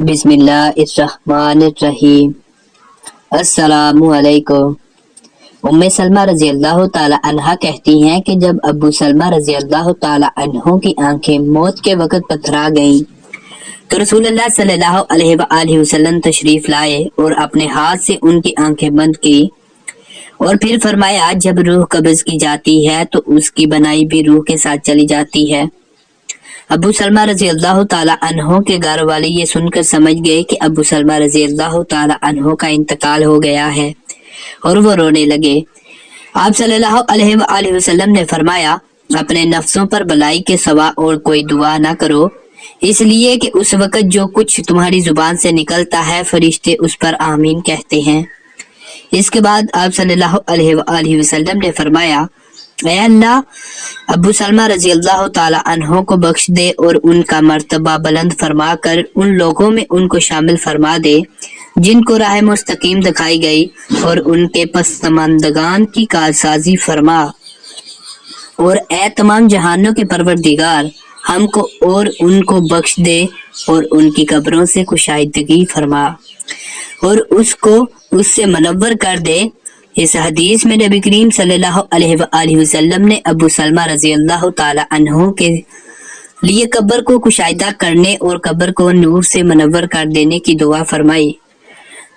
बिस्मिल्लाहिर्रहमानिर्रहीम। अस्सलामुअलैकुम। उम्मे सलमा रजी अल्लाह ताला अन्हा कहती हैं कि जब अबू सलमा रजी अल्लाह ताला अन्हों की आंखें मौत के वक़्त पथरा गईं तो रसूलुल्लाह सल्लल्लाहु अलैहि वसल्लम तशरीफ लाए और अपने हाथ से उनकी आंखें बंद की और फिर फरमाया, जब रूह कब्ज़ की जाती है तो उसकी बनाई भी रूह के साथ चली जाती है। अबू सलमा रजी अल्लाह ताला अन्हों के घर वाले ये सुनकर समझ गए कि अबू सलमा रजी अल्लाह ताला अन्हों का इंतकाल हो गया है और वो रोने लगे। आप सल्लल्लाहु अलैहि वसल्लम ने फरमाया, अपने नफ्सों पर भलाई के सिवा और कोई दुआ ना करो, इसलिए कि उस वक़्त जो कुछ तुम्हारी जुबान से निकलता है फरिश्ते उस पर आमीन कहते हैं। इसके बाद आप सल्लल्लाहु अलैहि वसल्लम ने फरमाया, ऐ अल्लाह, अबू सलमा रजी अल्लाह ताला अन्हों को बख्श दे और उनका मर्तबा बुलंद फरमा कर उन लोगों में उनको शामिल फरमा दे जिनको राह मुस्तकीम दिखाई गई, और उनके पसमानदगान की कारसाजी फरमा। और ए तमाम जहानों के परवरदिगार, हमको और उनको बख्श दे और उनकी कब्रों से कुशाइदगी फरमा और उसको उससे मनव्वर कर दे। इस हदीस में नबी करीम सल्लल्लाहु अलैहि वसल्लम ने अबू सलमा रजी अल्लाह ताला अन्हों के लिए कब्र को कुशाइदा करने और कब्र को नूर से मनव्वर कर देने की दुआ फरमाई।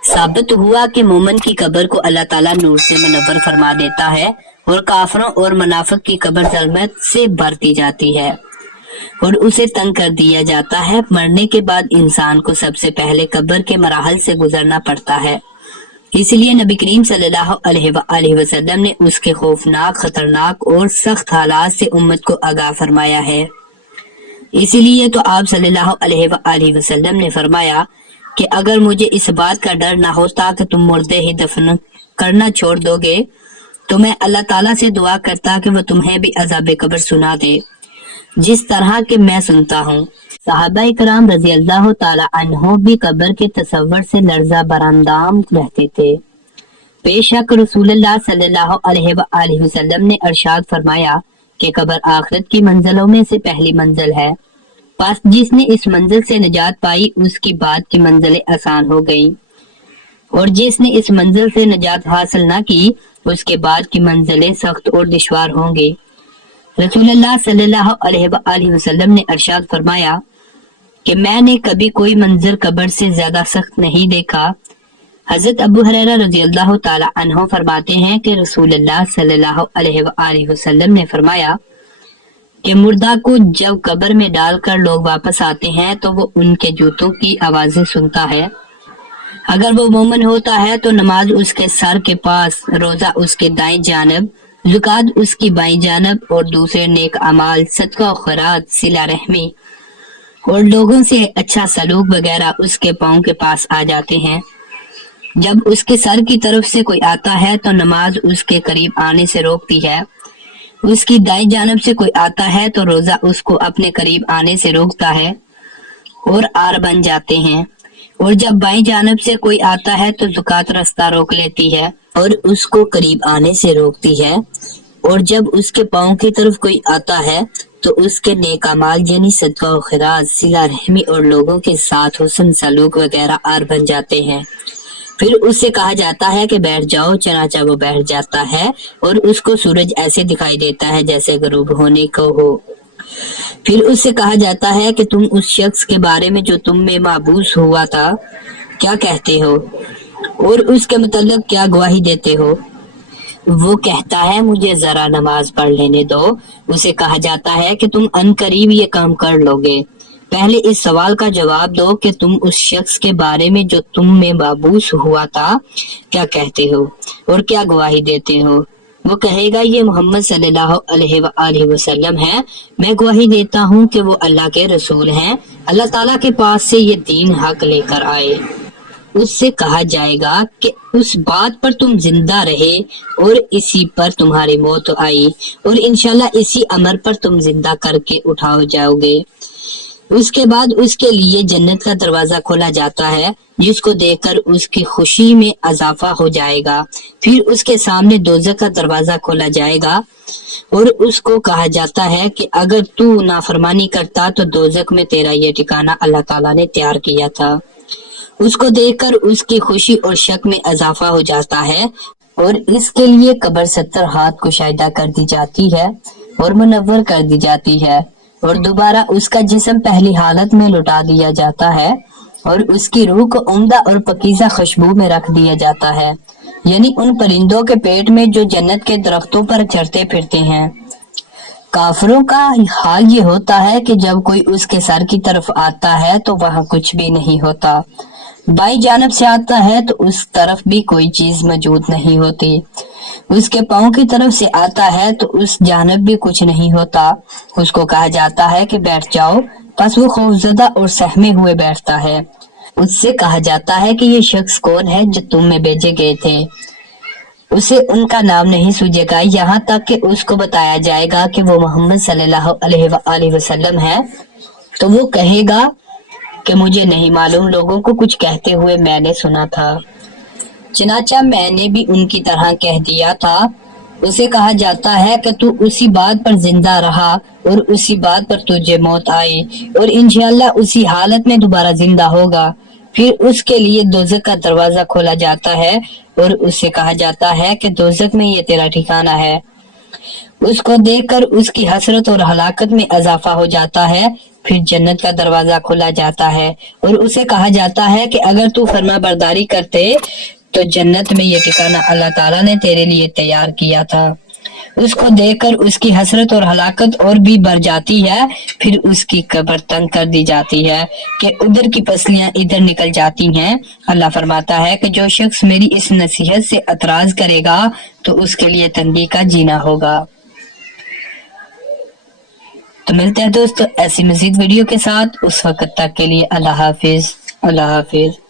साबित हुआ कि मोमिन की कब्र को अल्लाह ताला नूर से मनव्वर फरमा देता है और काफरों और मुनाफिक की कब्र ज़ल्मत से भरती जाती है और उसे तंग कर दिया जाता है। मरने के बाद इंसान को सबसे पहले कब्र के मराहल से गुजरना पड़ता है, इसलिए नबी करीम सल्लल्लाहु अलैहि वसल्लम ने उसके खौफनाक, खतरनाक और सख्त हालात से उम्मत को आगाह फरमाया है। इसीलिए तो आप सल्लल्लाहु अलैहि वसल्लम ने फरमाया कि अगर मुझे इस बात का डर ना होता कि तुम मुर्दे ही दफन करना छोड़ दोगे तो मैं अल्लाह ताला से दुआ करता कि वो तुम्हें भी अज़ाब कब्र सुना दे जिस तरह के मैं सुनता हूँ। सहाबा इकराम रजी अल्लाह ताला अन्हों भी कब्र के तसव्वुर से लर्जा बरामदाम रहते थे। बेशक रसूलुल्लाह सल्लल्लाहु अलैहि वसल्लम ने इरशाद फरमाया कि कब्र आखिरत की मंजिलों में से पहली मंजिल है, बस जिसने इस मंजिल से निजात पाई उसकी बाद की मंजिलें आसान हो गई, और जिसने इस मंजिल से निजात हासिल ना की उसके बाद की मंजिलें सख्त और दुश्वार होंगी। रसूलुल्लाह सल्लल्लाहु अलैहि वसल्लम ने इरशाद फरमाया कि मैंने कभी कोई मंजिल कब्र से ज्यादा सख्त नहीं देखा। हजरत अबू हुरैरा रजी अल्लाह ताला अन्हु फरमाते हैं कि रसूलुल्लाह सल्लल्लाहु अलैहि वसल्लम ने फरमाया कि मुर्दा को जब कब्र में डालकर लोग वापस आते हैं तो वो उनके जूतों की आवाजें सुनता है। अगर वो मोमिन होता है तो नमाज उसके सर के पास, रोजा उसके दाएं जानब, ज़कात उसकी बाईं जानब और दूसरे नेक अमाल, सदका और खैरात, सिला रहमी और लोगों से अच्छा सलूक वगैरह उसके पाँव के पास आ जाते हैं। जब उसके सर की तरफ से कोई आता है तो नमाज उसके करीब आने से रोकती है, उसकी दाईं जानब से कोई आता है तो रोजा उसको अपने करीब आने से रोकता है और आर बन जाते हैं, और जब बाईं जानब से कोई आता है तो ज़कात रास्ता रोक लेती है और उसको करीब आने से रोकती है, और जब उसके पाँव की तरफ कोई आता है तो उसके नेक अमाल यानी सदका और खैरात, सिला रहमी और लोगों के साथ हुस्न सलूक वगैरह आर बन जाते हैं। फिर उससे कहा जाता है कि बैठ जाओ, चनाचा वो बैठ जाता है और उसको सूरज ऐसे दिखाई देता है जैसे गरूब होने को हो। फिर उससे कहा जाता है कि तुम उस शख्स के बारे में जो तुम में माबूस हुआ था क्या कहते हो और उसके मतलब क्या गवाही देते हो। वो कहता है, मुझे जरा नमाज पढ़ लेने दो। उसे कहा जाता है कि तुम अनकरीब ये काम कर लोगे। पहले इस सवाल का जवाब दो कि तुम उस शख्स के बारे में जो तुम में माबूस हुआ था क्या कहते हो और क्या गवाही देते हो। वो कहेगा, ये मोहम्मद सल्लल्लाहु अलैहि वसल्लम है। मैं गवाही देता हूँ कि वो अल्लाह के रसूल हैं, अल्लाह ताला के पास से ये दीन हक लेकर आए। उससे कहा जाएगा कि उस बात पर तुम जिंदा रहे और इसी पर तुम्हारी मौत आई और इंशाल्लाह इसी अमर पर तुम जिंदा करके उठाओ जाओगे। उसके बाद उसके लिए जन्नत का दरवाजा खोला जाता है जिसको देखकर उसकी खुशी में इजाफा हो जाएगा। फिर उसके सामने दोज़ख का दरवाजा खोला जाएगा और उसको कहा जाता है कि अगर तू नाफरमानी करता तो दोज़ख में तेरा ये ठिकाना अल्लाह ताला ने तैयार किया था। اس کو دیکھ کر اس کی خوشی اور شک میں اضافہ ہو جاتا ہے اور اس کے لیے قبر 70 ہاتھ کشادہ کر دی جاتی ہے اور منور کر دی جاتی ہے اور دوبارہ اس کا جسم پہلی حالت میں لوٹا دیا جاتا ہے اور اس کی روح کو عمدہ اور پکیزہ خوشبو میں رکھ دیا جاتا ہے، یعنی ان پرندوں کے پیٹ میں جو جنت کے درختوں پر چڑھتے پھرتے ہیں۔ کافروں کا حال یہ ہوتا ہے کہ جب کوئی اس کے سر کی طرف آتا ہے تو وہاں کچھ بھی نہیں ہوتا، بائیں جانب سے آتا ہے تو اس طرف بھی کوئی چیز موجود نہیں ہوتی، اس کے پاؤں کی طرف سے آتا ہے تو اس جانب بھی کچھ نہیں ہوتا، اس کو کہا جاتا ہے کہ بیٹھ جاؤ، پس وہ خوفزدہ اور سہمے ہوئے بیٹھتا ہے، اس سے کہا جاتا ہے کہ یہ شخص کون ہے جو تم میں بھیجے گئے تھے، اسے ان کا نام نہیں سوجے گا یہاں تک کہ اس کو بتایا جائے گا کہ وہ محمد صلی اللہ علیہ وآلہ وسلم ہے، تو وہ کہے گا کہ مجھے نہیں معلوم، لوگوں کو کچھ کہتے ہوئے میں نے سنا تھا، چنانچہ میں نے بھی ان کی طرح کہہ دیا تھا۔ اسے کہا جاتا ہے کہ تو اسی بات پر زندہ رہا اور اسی بات پر تجھے موت آئی اور انشاءاللہ اسی حالت میں دوبارہ زندہ ہوگا، پھر اس کے لیے دوزخ کا دروازہ کھولا جاتا ہے اور اس سے کہا جاتا ہے کہ دوزخ میں یہ تیرا ٹھکانہ ہے، اس کو دیکھ کر اس کی حسرت اور ہلاکت میں اضافہ ہو جاتا ہے، پھر جنت کا دروازہ کھولا جاتا ہے اور اسے کہا جاتا ہے کہ اگر تو فرما برداری کرتے تو جنت میں یہ ٹھکانہ اللہ تعالیٰ نے تیرے لیے تیار کیا تھا، اس کو دیکھ کر اس کی حسرت اور ہلاکت اور بھی بڑھ جاتی ہے، پھر اس کی قبر تنگ کر دی جاتی ہے کہ ادھر کی پسلیاں ادھر نکل جاتی ہیں۔ اللہ فرماتا ہے کہ جو شخص میری اس نصیحت سے اعتراض کرے گا تو اس کے لیے تنگی کا جینا ہوگا۔ تو ملتے ہیں دوستو ایسی مزید ویڈیو کے ساتھ، اس وقت تک کے لیے اللہ حافظ، اللہ حافظ۔